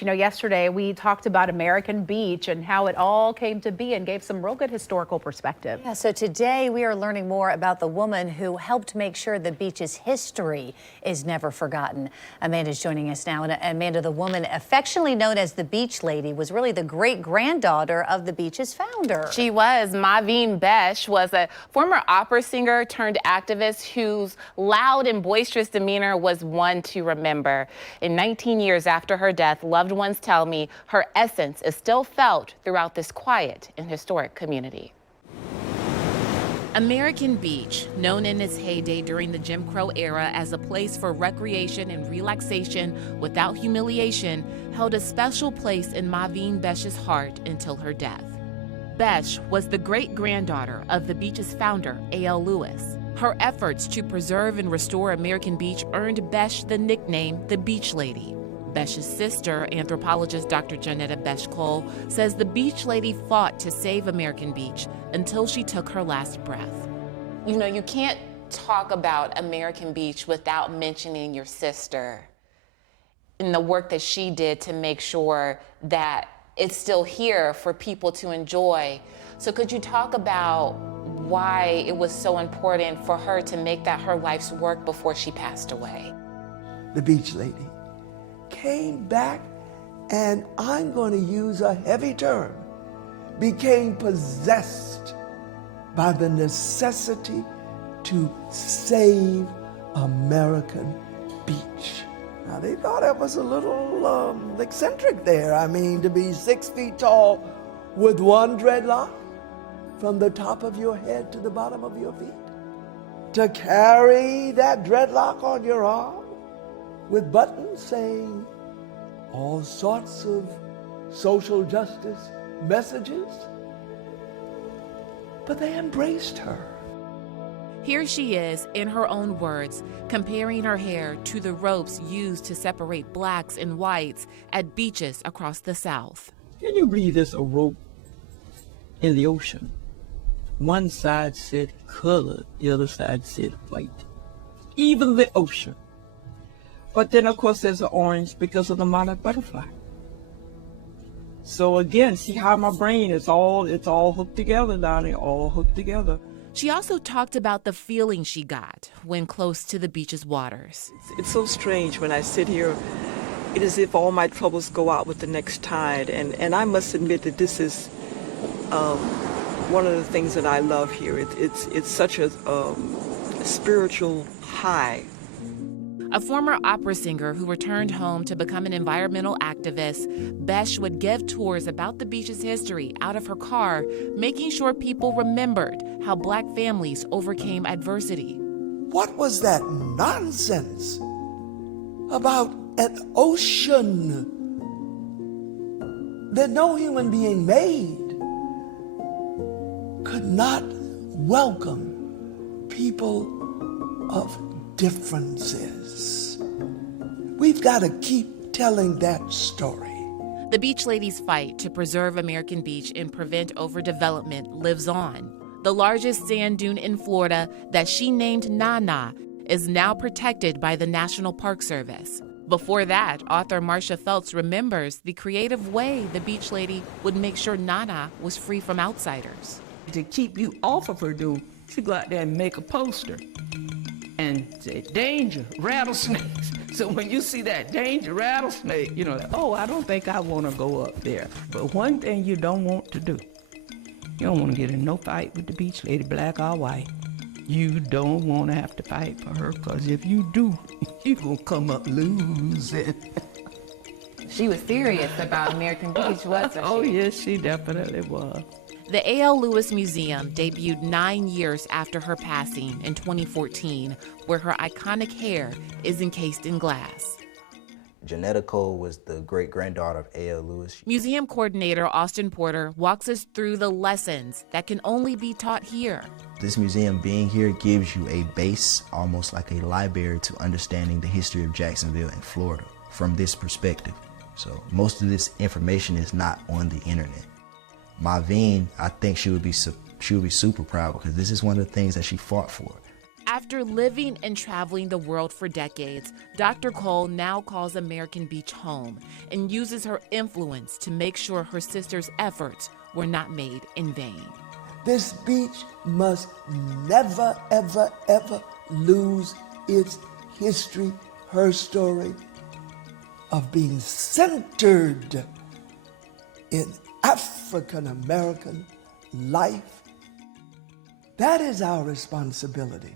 You know, yesterday we talked about American Beach and how it all came to be and gave some real good historical perspective. Yeah, so today we are learning more about the woman who helped make sure the beach's history is never forgotten. Amanda's joining us now. And Amanda, the woman affectionately known as the Beach Lady, was really the great-granddaughter of the beach's founder. She was. Maveen Besh was a former opera singer turned activist whose loud and boisterous demeanor was one to remember. In 19 years after her death, loved ones tell me her essence is still felt throughout this quiet and historic community. American Beach, known in its heyday during the Jim Crow era as a place for recreation and relaxation without humiliation, held a special place in Maveen Besh's heart until her death. Besh was the great-granddaughter of the beach's founder, A.L. Lewis. Her efforts to preserve and restore American Beach earned Besh the nickname the Beach Lady. Besh's sister, anthropologist Dr. Janetta Besh Cole, says the Beach Lady fought to save American Beach until she took her last breath. You know, you can't talk about American Beach without mentioning your sister and the work that she did to make sure that it's still here for people to enjoy. So could you talk about why it was so important for her to make that her life's work before she passed away? The Beach Lady came back, and I'm going to use a heavy term, became possessed by the necessity to save American Beach. Now, they thought I was a little eccentric there. I mean, to be 6 feet tall with one dreadlock from the top of your head to the bottom of your feet. To carry that dreadlock on your arm with buttons saying all sorts of social justice messages. But they embraced her. Here she is, in her own words, comparing her hair to the ropes used to separate blacks and whites at beaches across the South. Can you believe there's a rope in the ocean? One side said colored, the other side said white. Even the ocean. But then, of course, there's an orange because of the monarch butterfly. So again, see how my brain is all hooked together down there, all hooked together. She also talked about the feeling she got when close to the beach's waters. It's so strange when I sit here. It is as if all my troubles go out with the next tide. And I must admit that this is one of the things that I love here. It's such a spiritual high. A former opera singer who returned home to become an environmental activist, Besh would give tours about the beach's history out of her car, making sure people remembered how black families overcame adversity. What was that nonsense about an ocean that no human being made could not welcome people of differences? We've got to keep telling that story. The Beach Lady's fight to preserve American Beach and prevent overdevelopment lives on. The largest sand dune in Florida that she named Nana is now protected by the National Park Service. Before that, author Marcia Feltz remembers the creative way the Beach Lady would make sure Nana was free from outsiders. To keep you off of her, she'd go out there and make a poster and say, danger, rattlesnakes. So when you see that danger rattlesnake, you know, oh, I don't think I want to go up there. But one thing you don't want to do, you don't want to get in no fight with the Beach Lady, black or white. You don't want to have to fight for her, because if you do, you're going to come up losing. She was serious about American Beach, wasn't she? Oh, yes, she definitely was. The A.L. Lewis Museum debuted 9 years after her passing in 2014, where her iconic hair is encased in glass. Janetta Cole was the great-granddaughter of A.L. Lewis. Museum coordinator Austin Porter walks us through the lessons that can only be taught here. This museum being here gives you a base, almost like a library, to understanding the history of Jacksonville and Florida from this perspective. So most of this information is not on the internet. Maveen, I think she would be super proud, because this is one of the things that she fought for. After living and traveling the world for decades, Dr. Cole now calls American Beach home and uses her influence to make sure her sister's efforts were not made in vain. This beach must never, ever, ever lose its history, her story of being centered in African American life. That is our responsibility.